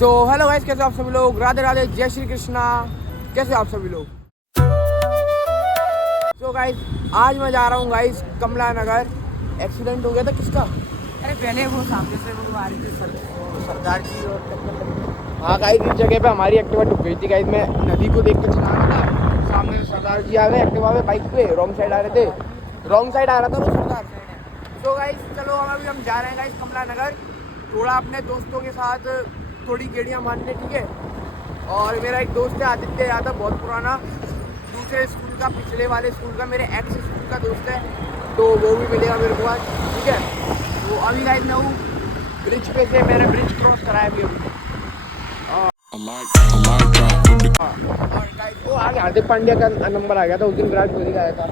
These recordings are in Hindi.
सो हेलो गाइस, कैसे आप सभी लोग? राधे राधे, जय श्री कृष्णा। कैसे आप सभी लोग? सो गाइस, आज मैं जा रहा हूँ गाइस कमला नगर। एक्सीडेंट हो गया था किसका? अरे पहले वो सामने से वो आ रही थी सरदार जी और हाँ गाइस, इस जगह पे हमारी एक्टिवा डूब गई थी गाइस। मैं नदी को देख के चला रहा था, सामने से सरदार जी आ गए एक्टिवा पे, बाइक पे रॉन्ग साइड आ रहे थे। रॉन्ग साइड आ रहा था वो सरदार। सो गाइस चलो अभी हम जा रहे हैं गाइस कमला नगर, थोड़ा अपने दोस्तों के साथ थोड़ी गेड़ियाँ मारने, ठीक है। और मेरा एक दोस्त है आदित्य यादव, बहुत पुराना, दूसरे स्कूल का, पिछले वाले स्कूल का, मेरे एक्स स्कूल का दोस्त है, तो वो भी मिलेगा मेरे को आज, ठीक है। तो अभी गाइस मैं हूँ ब्रिज पे से, मैंने ब्रिज क्रॉस कराया अभी और गाइस वो आ गया, हार्दिक पांड्या का नंबर आ गया था उस दिन, विराट कोहली का आया था।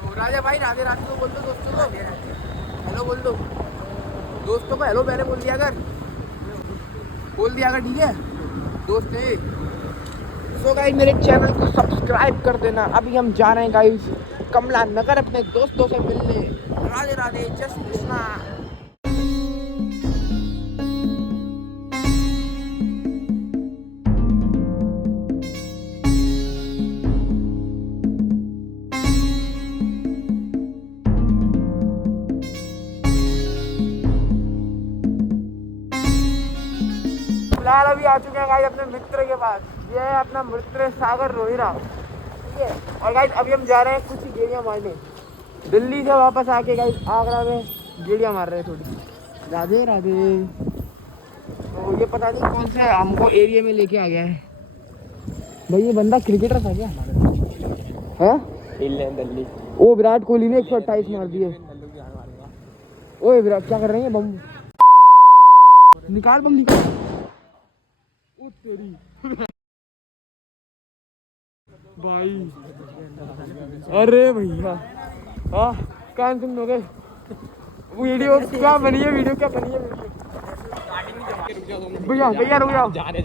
तो राजा भाई राधे राधे तो बोल दो दोस्तों को, हेलो बोल दो दोस्तों को, हेलो मैंने बोल दिया अगर ठीक है दोस्त ने। सो गाइस मेरे चैनल को सब्सक्राइब कर देना। अभी हम जा रहे हैं गाइस कमला नगर अपने दोस्तों से मिलने। राधे राधे, जय श्री कृष्णा। फिलहाल अभी आ चुके हैं गाइस अपने मित्र के पास। ये है अपना मित्र सागर रोहिरा, ठीक है। और गाइस अभी हम जा रहे हैं कुछ गेड़ियाँ मारने। दिल्ली से वापस आके गाइस आगरा में गेड़ियाँ मार रहे हैं थोड़ी। राधे राधे। तो ये पता नहीं कौन सा हमको एरिया में लेके आ गया है भाई। ये बंदा क्रिकेटर था क्या? है दिल्ली। ओ विराट कोहली ने 128 मार दिए। ओए विराट क्या कर रहे हैं? बम निकाल, बम निकाल। भाई अरे भैया, हाँ कान सुन लोगे। वीडियो क्या बनी है? भैया रुक जाओ। जा रहे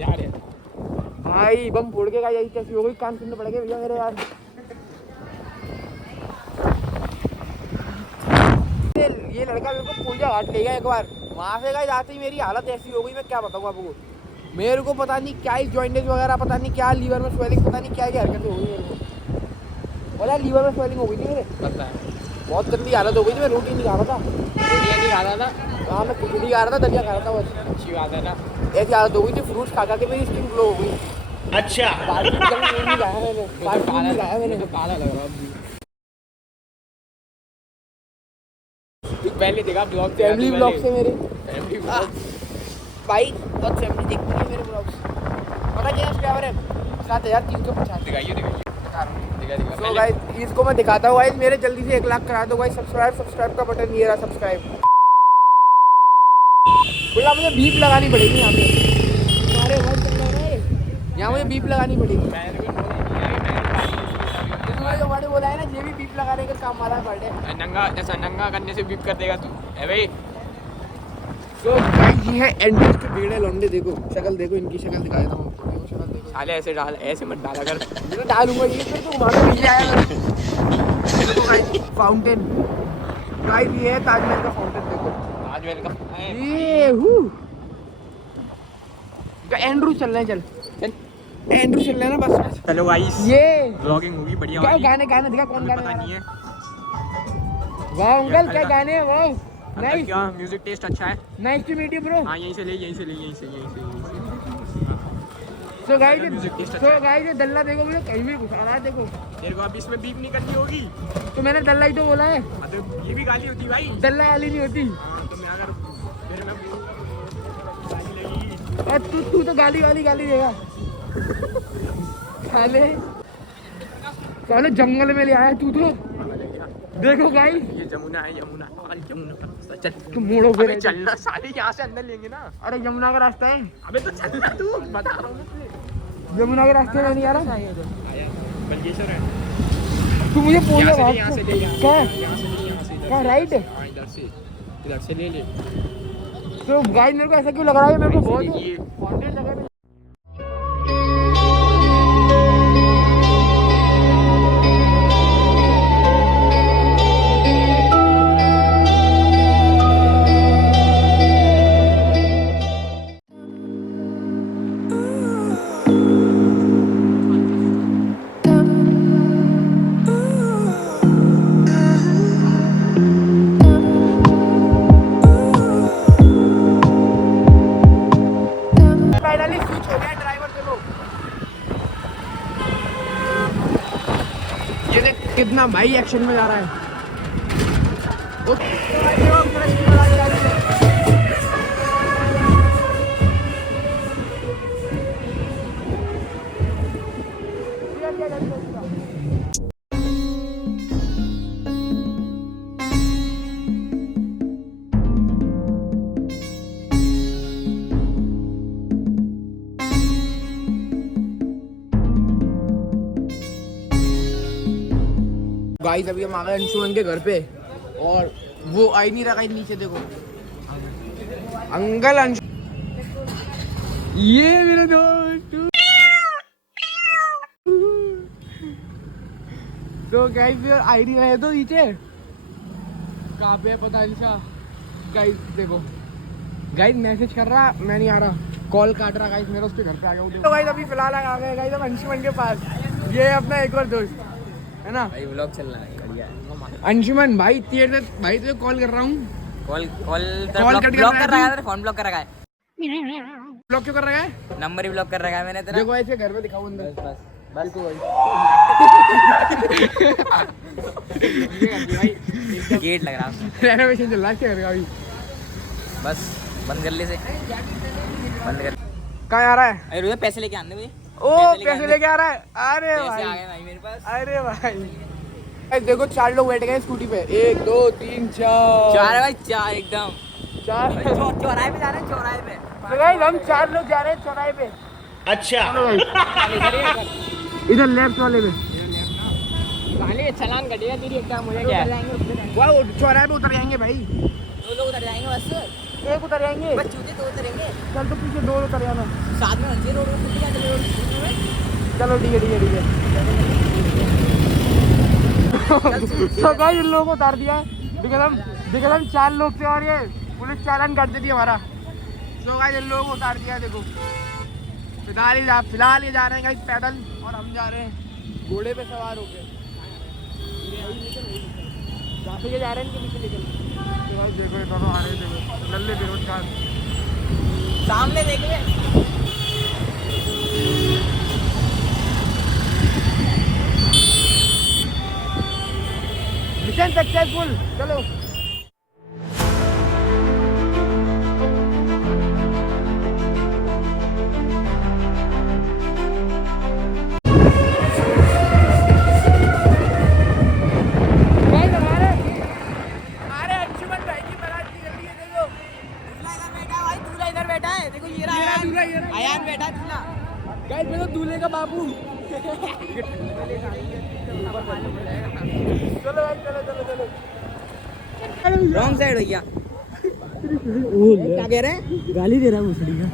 भाई, बम फोड़ के यही कैसी हो गई? कान सुनने पड़ेगा भैया मेरे यार। ये लड़का मेरे को पूजा घाट ले गया एक बार, वहाँ से गाइस आते ही मेरी हालत ऐसी हो गई, मैं क्या बताऊँ आपको। मेरे को पता नहीं क्या ही जॉइंटेज वगैरह, पता नहीं क्या लीवर में स्वेलिंग, पता नहीं क्या हरकतें हो गई मेरे को। बोला लीवर में स्वेलिंग हो गई थी मेरे, पता है। बहुत गंदी हालत हो गई थी। मैं रोटी नहीं खा रहा था। हाँ मैं कुछ नहीं खा रहा था, दलिया खा रहा था बस। अच्छी बात है ना। ऐसी हालत हो गई थी, फ्रूट्स खा के मेरी स्किन ग्लो हो गई। अच्छा नहीं खाया मैंने, काला लग रहा पहले देखा ब्लॉग, फैमिली ब्लॉग से मेरे फैमिली भाई बहुत फैमिली देखती है मेरे ब्लॉग्स। पता क्या सब्सक्राइबर है? 7350। दिखाइए। तो गाइस इसको मैं दिखाता हूँ गाइस, मेरे जल्दी से 1 लाख करा दो गाइस। सब्सक्राइब का बटन ये रहा, सब्सक्राइब। बोला मुझे बीप लगानी पड़ेगी यहाँ पे। तुम्हारे घर चल रहा है यहाँ, मुझे बीप लगानी पड़ेगी। तुम्हारे बोला है ना, ये भी बीप लगाने का काम वाला पड़े। नंगा करने से बीप कर देगा तू है भाई। तो ये है एंड्रूज के बेड़े लौंडे। देखो शक्ल, देखो इनकी शक्ल दिखा देता हूँ। देखो शक्ल, देखो साले ऐसे डाल, ऐसे मत डाला कर। मैं डालूंगा ये तो तुम्हारे नीचे आया। देखो गाइस फाउंटेन, गाइस ये है ताजमहल का फाउंटेन। देखो ताजमहल का ये एंड्रू चल रहे हैं, चल एंड्रू चल रहे हैं ना बस। चलो गाइस ये ब्लॉगिंग होगी बढ़िया क्या वाली। गाने दिखा, कौन गाने पता गा नहीं है। वाह अंकल क्या गाने हैं, वाह अंकल नाइस, क्या म्यूजिक टेस्ट अच्छा है। Nice to meet you bro. हाँ यहीं से। सो गाइस ये दल्ला देखो, मुझे कहीं भी घुसा रहा है। देखो तेरे को अब इसमें बीप नहीं करनी होगी, तो मैंने दल्ला ही तो बोला है। तो ये भी गाली होती भाई। दल्ला वाली नहीं होती। हाँ, तो मैं अगर फिर मैं गाली लगी। और तू तो गाली वाली गाली देगा। साले जंगल में ले आया तू तो। देखो गाइस ये यमुना है, यमुना चल तू मोड़ो अबे फिर। चलना, सारे यहाँ से अंदर लेंगे ना। अरे यमुना का रास्ता है, अबे तो चलना तू, बता रहा हूँ मैं। यमुना के रास्ते में नहीं आ रहा। आया बलगेश्वर है। तू मुझे बोल यहाँ रहा से यहाँ से ले, क्या राइट है? हाँ इधर से ले। तो गाइस मेरे को ऐसा क्यों लग रहा है, मेरे को बहुत ये कॉन्टेंट लगा है। अपना भाई एक्शन में जा रहा है। गाइस अभी हम आ गए अंशुमन के घर पे और वो आई नहीं रहा। नीचे देखो अंकल अंशु, ये मेरे दोस्त। तो गाइस यार आई नहीं रहे तो नीचे कहाँ पे पता नहीं सा। गाइस देखो, गाइस मैसेज कर रहा, मैं नहीं आ रहा, कॉल काट रहा। गाइस मेरा उसके घर पे आ गया। तो गाइस अभी फिलहाल आ गए गाइस हम अंशुमन के पास। ये है अपना एक और दोस्त है ना भाई व्लॉग चल रहा है, बढ़िया है। अंशुमन भाई तेरे भाई तुझे कॉल कर रहा हूँ। कॉल ब्लॉक कर रहा है, फोन ब्लॉक कर रखा है। ब्लॉक क्यों कर रहा है? नंबर ही ब्लॉक कर रखा है मैंने तेरा। देखो ऐसे घर में दिखाओ अंदर। बस गेट लग रहा है, रेनोवेशन चल रहा है घर का अभी। बस बंद कर ले से, बंद कर। कहाँ आ रहा है? अरे रुपये पैसे लेके आने भाई। ओ पैसे लेके आ रहा है। अरे पैसे भाई आ गए भाई मेरे पास। अरे भाई देखो 4 लोग बैठ गए स्कूटी पे। 1 2 3 4 चार है भाई, चार एकदम। 4 चौराहे पे जा रहे हैं, चौराहे पे। तो गाइस हम 4 लोग जा रहे हैं चौराहे पे। अच्छा इधर लेफ्ट वाले पे चलान कटेगा तेरी एकदम। मुझे क्या है, वाह चौराहे पे उतर जाएंगे भाई। 2 लोग उतर जाएंगे बस। एक उतर जाएंगे, बस चूते 2 उतरेंगे, चल तो पीछे 2 उतर जाना। साथ में हंसी रोड में क्या चले चलो ठीक है ठीक है ठीक है। तो गाइस इन लोगों को उतार दिया बिकॉज़ हम 4 लोग थे और ये पुलिस चालान काट देती हमारा। तो गाइस इन लोगों को उतार दिया। देखो फिलहाल ये जा रहे हैं गाइस पैदल और हम जा रहे हैं घोड़े पे सवार होके। जहाँ से ये जा रहे हैं इनके पीछे निकल। तो गाइस देखो ये दोनों आ रहे हैं, देखो लल्ले बेरोजगार। सामने देख ले। Mission successful. चलो आयान बैठा दूल्हा। गाइस मैं तो दूल्हे का बाबू। चलो भाई चलो चलो चलो। रॉन्ग साइड भैया। क्या कह रहे हैं? गाली दे रहा हूँ मुसड़ी का।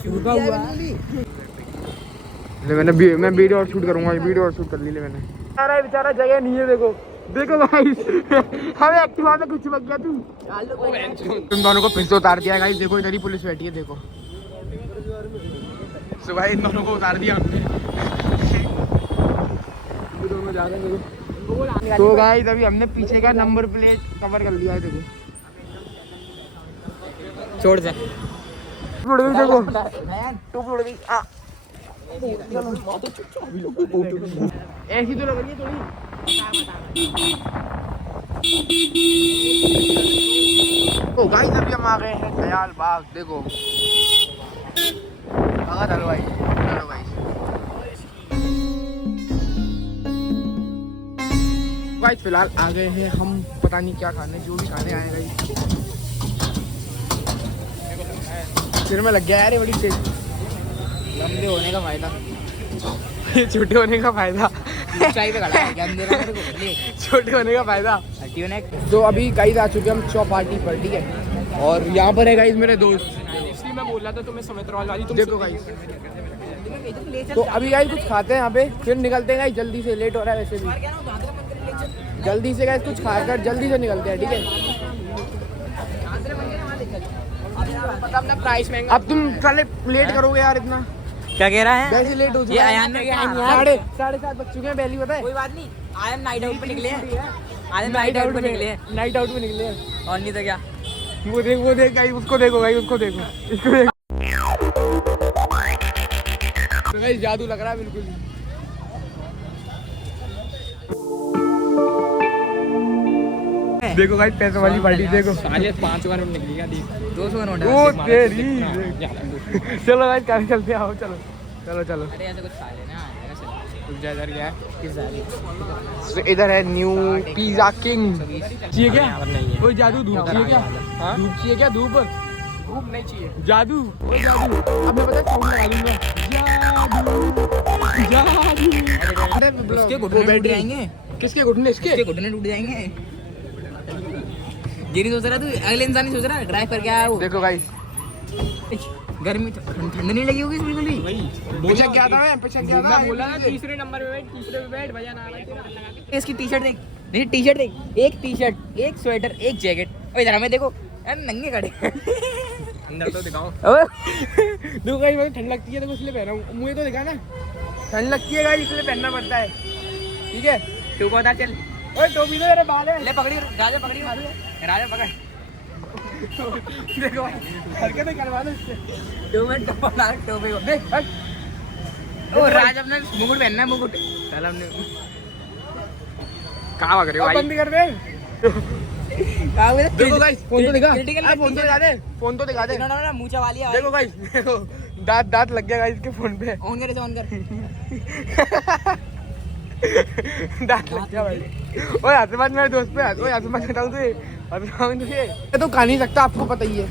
शुरू हुआ। मैं वीडियो और शूट करूंगा। वीडियो और शूट कर ली मैंने। बेचारा बेचारा जगह नहीं है। देखो देखो भाई हमें एक्टिवा में कुछ बच गया। तुम दोनों को फिर से उतार दिया गाइस। देखो इधर ही पुलिस बैठी है। देखो तो भाई इन दोनों को उतार दिया हमने। दोनों जा रहे हैं देखो। तो गाइस अभी हमने पीछे का नंबर प्लेट कवर कर लिया है। देखो छोड़ दे। देखो ऐसी तो लग रही है थोड़ी। तो गाइस अभी हम आ गए हैं दयाल बाग। देखो चलो भाई चलो भाई। गाइस फिलहाल आ गए हैं हम, पता नहीं क्या खाने, जो भी खाने आए गाइस। सिर में लग गया यार ये बड़ी तेज। लंबे होने का फायदा, छोटे होने का फायदा। ऊंचाई पे खड़ा है, ज्ञान दे रहा है मेरे को। ले छोटे होने का फायदा। हटियो ने। तो अभी गाइस आ चुके हम चौपाटी पर, ठीक है। और यहाँ पर है गाइस मेरे दोस्त, इसलिए मैं बोल रहा था तुम्हें समेतरवाल वाली। तुम देखो गाइस, तो अभी गाइस कुछ खाते हैं यहाँ पे, फिर निकलते हैं गाइस जल्दी से। लेट हो रहा है वैसे भी। जल्दी से गाइस कुछ खाकर जल्दी से निकलते हैं, ठीक है। अब तुम पहले लेट करोगे यार इतना। क्या कह रहा है? वैसे लेट हो चुका ये है। अयान में क्या है यार? 7:30 बज चुके हैं। पहली पता है कोई बात नहीं, आज हम नाइट आउट पे निकले हैं। आज हम नाइट आउट पे निकले हैं। नाइट आउट में निकले हैं। और नहीं तो क्या। वो देख गाइस, उसको देखो गाइस, उसको देखो, इसको देखो। तो गाइस जादू लग रहा है बिल्कुल। देखो गाइस पैसे वाली पार्टी देखो। साले 5 बार निकलेगा 200 का नोट ओ है तेरी। चलो गाइस कहाँ चलते हैं, आओ चलो चलो चलो। अरे ऐसे कुछ खा लेना कुछ ज्यादा क्या है तो इधर है न्यू पिज्जा किंग। चाहिए क्या? नहीं है कोई जादू धूप चाहिए क्या? हाँ? धूप चाहिए क्या? धूप धूप नहीं चाहिए जादू, ओ जादू। अब मैं पता साउंड लगा दूंगा, जादू जादू। उसके घुटने टूट जाएंगे। किसके घुटने? इसके उसके घुटने टूट जाएंगे। ये नहीं सोच रहा तू, अगले इंसान नहीं सोच रहा ड्राइव करके आया वो। देखो गाइस गर्मी ठंड नहीं लगी होगी बिल्कुल भी। पीछे क्या था? मैं पीछे क्या था? मैं बोला ना तीसरे नंबर पे बैठ, तीसरे पे बैठ, भैया ना तेरा। इसकी टी शर्ट देख, नहीं टी शर्ट देख, एक टी शर्ट, एक स्वेटर, एक जैकेट। और इधर हमें देखो यार नंगे खड़े। अंदर तो दिखाओ। देखो गाइस मुझे ठंड लगती है तो इसलिए पहन रहा हूँ। मुझे तो दिखा ना, ठंड लगती है गाइस इसलिए पहनना पड़ता है, ठीक है? तू बता चल। ओए टोपी तो मेरे बाल है। ले पकड़ी राजा, पकड़ी राजा पकड़। देखो हरकतें करवा दो इससे। दो मिनट टोपी को देख हट। ओ राज अपना मुकुट पहनना है, मुकुट साला हमने कहाँ भाग रहे हो अब भाई? बंद कर दे। कहाँ हुए? देखो गाइस फोन तो दिखा, क्रिटिकल अरे फोन तो दिखा दे, फोन तो दिखा दे। इन्होंने ना मूंछा वाली है। देखो गाइस देखो दांत दांत लग गया गाइस के फोन पे। ऑन कर, ऑन कर। दांत लग गया भाई। ओए आसमान मेरे दोस्त पे, ओए आसमान हटाओ तुझे, हटाओ तुझे। मैं तो खा नहीं सकता, आपको पता ही है,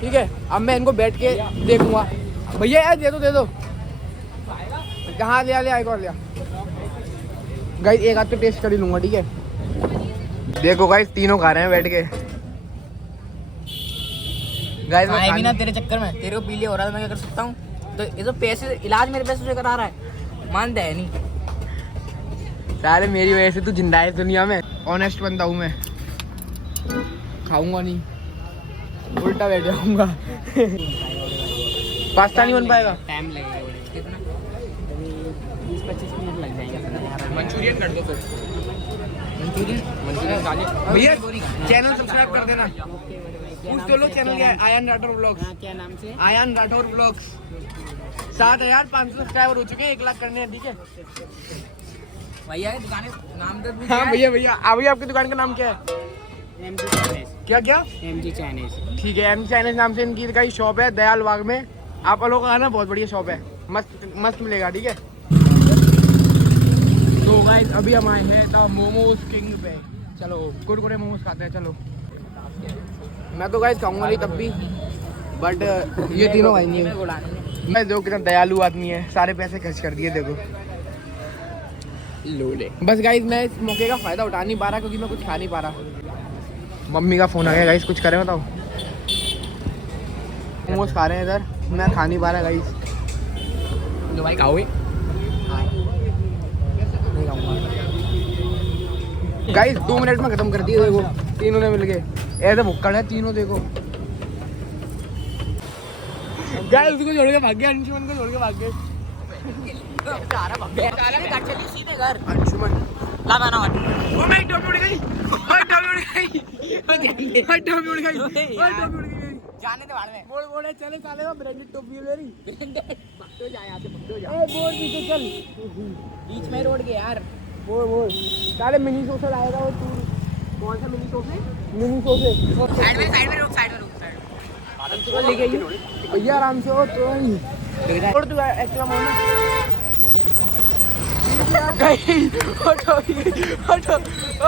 ठीक है? अब मैं इनको बैठ के देखूंगा। भैया यार दे दो। कहाँ लिया एक और लिया। गाइस एक हाथ पे टेस्ट कर ही लूंगा, ठीक है? देखो गाइस तीनों खा रहे हैं बैठ के। गाइस आए भी ना तेरे चक्कर में, तेरे को पीले हो रहा है, मैं क्या कर सकता हूँ? तो ये तो पैसे, इलाज मेरे पैसे से करा रहा है, मानता है नहीं। सारे मेरी वजह से तू जिंदा है दुनिया में। ऑनेस्ट बंदा हूँ मैं, खाऊंगा नहीं, उल्टा बैठ जाऊंगा। पास्ता नहीं बन पाएगा। टाइम लगेगा कितना? 20-25 मिनट लग जाएंगे। मंचूरियन कर दो फिर। मंचूरियन खा ले भैया। चैनल सब्सक्राइब कर देना। पूछ तो लो चैनल क्या है? आयान राठौर व्लॉग्स। क्या नाम से? आयान राठौर व्लॉग्स। 7,500 सब्सक्राइबर हो चुके हैं, 1 लाख करने हैं, ठीक है? भैया की दुकान नाम तो पूछ। हाँ भैया भैया आपकी दुकान का नाम क्या है? MG Chinese. क्या? MG Chinese. ठीक है, एम चाइनीज नाम से इनकी का शॉप है दयाल बाग में। आप लोगों का आना, बहुत बढ़िया शॉप है, मस्त मिलेगा, ठीक है? तो गाइस अभी हम आए हैं द मोमोज किंग पे। चलो कुरकुरे मोमोज खाते हैं, चलो। मैं तो गाइस खाऊंगा नहीं तब भी, बट ये तीनों भाई नहीं है। मैं जो कितना दयालु आदमी है, सारे पैसे खर्च कर दिए देखो। लोले। बस गाइस मैं इस मौके का फायदा उठा नहीं पा रहा क्योंकि मैं कुछ खा नहीं पा रहा। मम्मी का फोन आ गया गाइस, कुछ करें बताओ। मोमोज खा रहे हैं इधर, मैं खा नहीं पा रहा गाइस। तो भाई खाओगे? नहीं खाऊंगा गाइस, 2 मिनट में खत्म कर दिए देखो, तीनों ने मिलके। ऐसे भुक्कड़ है तीनों देखो। गाइस उसको छोड़ के भाग गया, अंशुमन को छोड़ के भाग गए। सीधे घर अंशुमन ला बना मत। ओ मैं टॉपी उड़ गई, ओए टॉपी उड़ गई, ओए टॉपी उड़ गई, ओए टॉपी उड़ गई। जाने दे भाड़ में। बोल चले साले में ब्रांडेड टॉपी है मेरी। पकड़ो जा यहाँ से, पकड़ो जा। ए बोल पीछे चल, बीच में रोड के यार। बोल साले मिनी सोफे लाएगा वो तू। कौन सा मिनी सोफे? मिनी सोफे साइड में रुक, साइड में रुक। ले गई भैया, आराम से हो तो नहीं। छोड़ तू एक्टिवा मोड़ ना। गई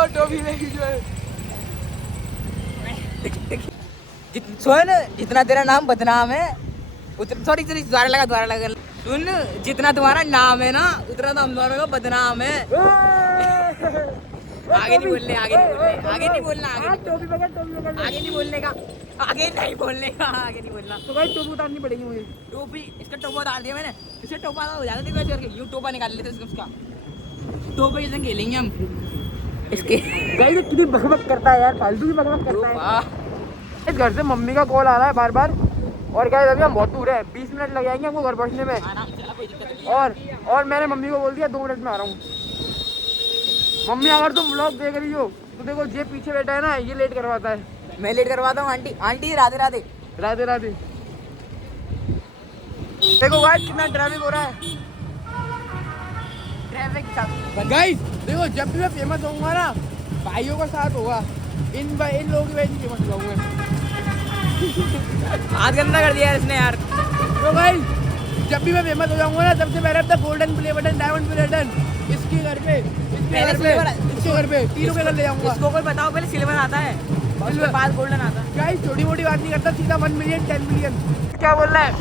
टॉपी ले गई जो है। सुन, जितना तेरा नाम बदनाम है उतना, सॉरी द्वारा लगा। सुन, जितना तुम्हारा नाम है ना उतना तो हम दोनों का बदनाम है। आगे नहीं बोलने, आगे नहीं बोलना, टोपी पकड़ आगे नहीं बोलने का, आगे नहीं बोलना। तो भाई टोपी उतारनी पड़ेगी मुझे। टोपी, इसका टोपा उतार दिया मैंने, इसे टोपा हो जाता देखो ऐसे करके, यूं टोपा निकाल लेते उसका। टोपे जैसे खेलेंगे हम इसके। गाइस कितनी बकबक करता है यार, फालतू की बकबक करता है। इस घर से मम्मी का कॉल आ रहा है बार, और गाइस अभी हम बहुत दूर है, 20 मिनट लग जाएंगे हमको घर पहुंचने में। और मैंने मम्मी को बोल दिया 2 मिनट में आ रहा हूँ। मम्मी अगर तुम व्लॉग देख रही हो तो देखो, ये पीछे बैठा है ना, ये लेट करवाता है। मैं लेट करवाता हूँ। आंटी राधे राधे। देखो गाइस कितना ट्रैफिक हो रहा है। गाइस देखो, जब भी मैं फेमस होऊंगा ना, भाइयों का साथ होगा, इन लोगों की वजह से फेमस हुआ हूँ मैं। हाथ गंदा कर दिया यार इसने यार। तो भाई जब भी मैं फेमस हो जाऊंगा ना, सबसे पहले अपना golden play button, diamond play button इसके घर पे, इसके घर पे तीनों के घर ले जाऊंगा। इसको कोई बताओ पहले सिल्वर आता है, उसके बाद गोल्डन आता है। गाइस छोटी मोटी बात नहीं करता, सीधा 1 मिलियन 10 मिलियन। क्या बोल रहा है?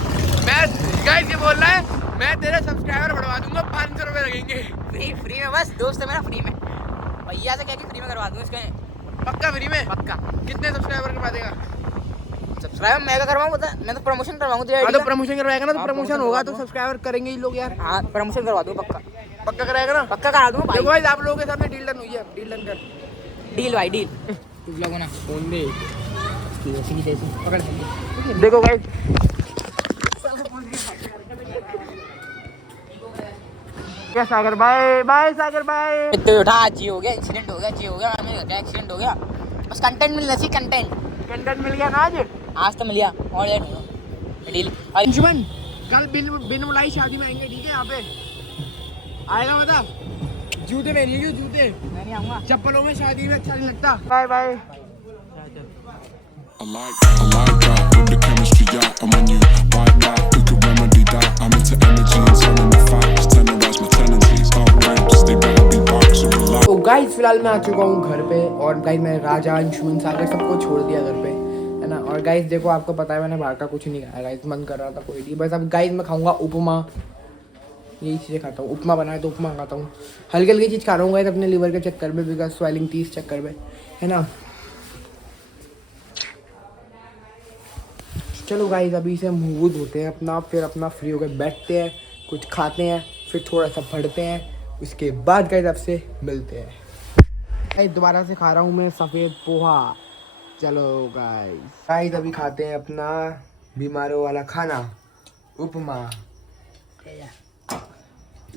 मैं गाइस ये बोल रहा है मैं तेरे सब्सक्राइबर बढ़वा दूंगा, 500 रुपए लगेंगे। फ्री में, बस दोस्त है मेरा, फ्री में भैया से कह के फ्री में करवा दूंगा इसका। पक्का फ्री में? पक्का। कितने सब्सक्राइबर करवा देगा? सब्सक्राइब मैं क्या करवाऊँ बता, मैं तो प्रमोशन करवाऊंगा तेरे हाँ आईडी तो प्रमोशन करवाएगा ना, तो हाँ, प्रमोशन promotion होगा करवा तो सब्सक्राइबर करेंगे ही लोग यार। हाँ प्रमोशन करवा दूंगा पक्का। पक्का कराएगा ना? पक्का करा दूंगा देखो भाई। गाइस आप लोगों के सामने डील डन हुई है, डील डन कर। डील भाई डील। कुछ लोगों ना फोन दे पकड़। देखो गाइस क्या सागर भाई, बाय सागर भाई। तो उठा, जी हो गया, एक्सीडेंट हो गया, जी हो गया, हमें क्या एक्सीडेंट हो गया। बस कंटेंट मिलना चाहिए, कंटेंट। कंटेंट मिल गया ना आज तो मिला और लेट नहीं डील। अंशुमन कल बिन बुलाई शादी में आएंगे, ठीक है? यहाँ पे आएगा बता। जूते पहनिए क्यों? जूते मैं नहीं आऊँगा। चप्पलों में शादी में अच्छा नहीं लगता। Bye bye. I like that with the chemistry, yeah. And when you like that, we could remedy that. I'm into energy and telling the facts. Tenderize my tendencies. Don't rent, they better be box or relax. तो गाइस फिलहाल मैं आ चुका हूँ घर पे, और गाइस मैंने राजा, अंशुमन, सागर सबको छोड़ दिया घर पे, है ना। और गाइस देखो आपको पता है मैंने बाहर का कुछ नहीं खाया गाइस, मन कर रहा था कोई नहीं। बस अब गाइस मैं खाऊंगा उपमा, यही चीज़ें खाता हूँ। उपमा बनाए तो उपमा खाता हूँ, हल्की हल्की चीज़ खा रहा हूँ गाइस अपने लीवर के चक्कर में, बिकॉज स्वेलिंग 30 चक्कर में, है ना। चलो गाइस अभी से मुँह धोते हैं अपना, फिर अपना फ्री होकर बैठते हैं, कुछ खाते हैं, फिर थोड़ा सा पढ़ते हैं, उसके बाद गाइस आपसे मिलते हैं। गाइस दोबारा से खा रहा हूँ मैं सफ़ेद पोहा। चलो गाइस अभी खाते हैं अपना बीमारों वाला खाना, उपमा।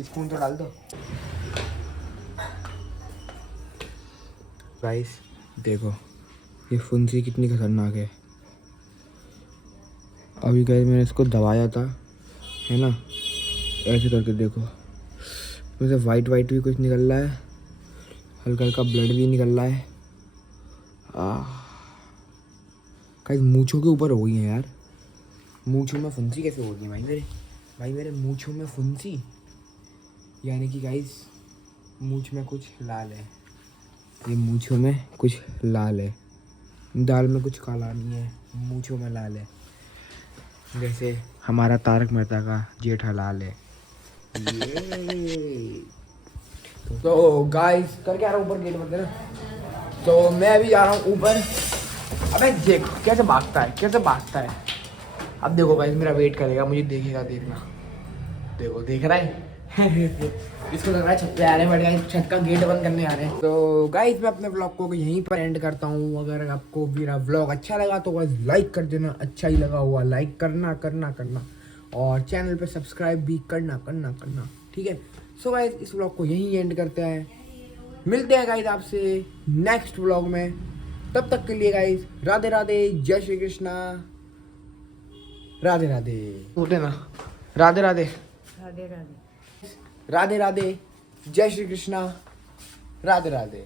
स्पून तो डाल दो। गाइस देखो ये फुंसी कितनी खतरनाक है। अभी गाइस मैंने इसको दबाया था, है ना, ऐसे करके देखो, मुझे वाइट भी कुछ निकल रहा है, हल्का हल्का ब्लड भी निकल रहा है। गाइस मूंछों के ऊपर हो गई है यार, मूंछों में फुंसी कैसे हो गई भाई मेरे मूंछों में फुंसी, यानी कि गाइस मूंछ में कुछ लाल है, ये मूंछों में कुछ लाल है, दाल में कुछ काला नहीं है, मूंछों में लाल है, जैसे हमारा तारक मेहता का जेठालाल है। तो गाइस करके आ रहा हूँ ऊपर, गेट बंद है ना, तो मैं अभी जा रहा हूँ ऊपर। अबे देखो कैसे भागता है। अब देखो गाइस मेरा वेट करेगा, मुझे देखेगा, देखना, देखो देख रहा है। इसको लग रहा है छत पे आ रहे हैं, बट गाइस छत का गेट बंद करने आ रहे हैं। तो गाइस मैं अपने व्लॉग को यहीं पर एंड करता हूँ। अगर आपको मेरा व्लॉग अच्छा लगा तो गाइस लाइक कर देना, अच्छा ही लगा हुआ लाइक करना, और चैनल पे सब्सक्राइब भी करना, ठीक है। सो गाइस इस व्लॉग को यहीं एंड करते हैं, मिलते हैं गाइस आपसे नेक्स्ट व्लॉग में। तब तक के लिए गाइस राधे राधे, जय श्री कृष्णा, राधे राधे, बोलते ना राधे राधे, राधे राधे, जय श्री कृष्णा, राधे राधे।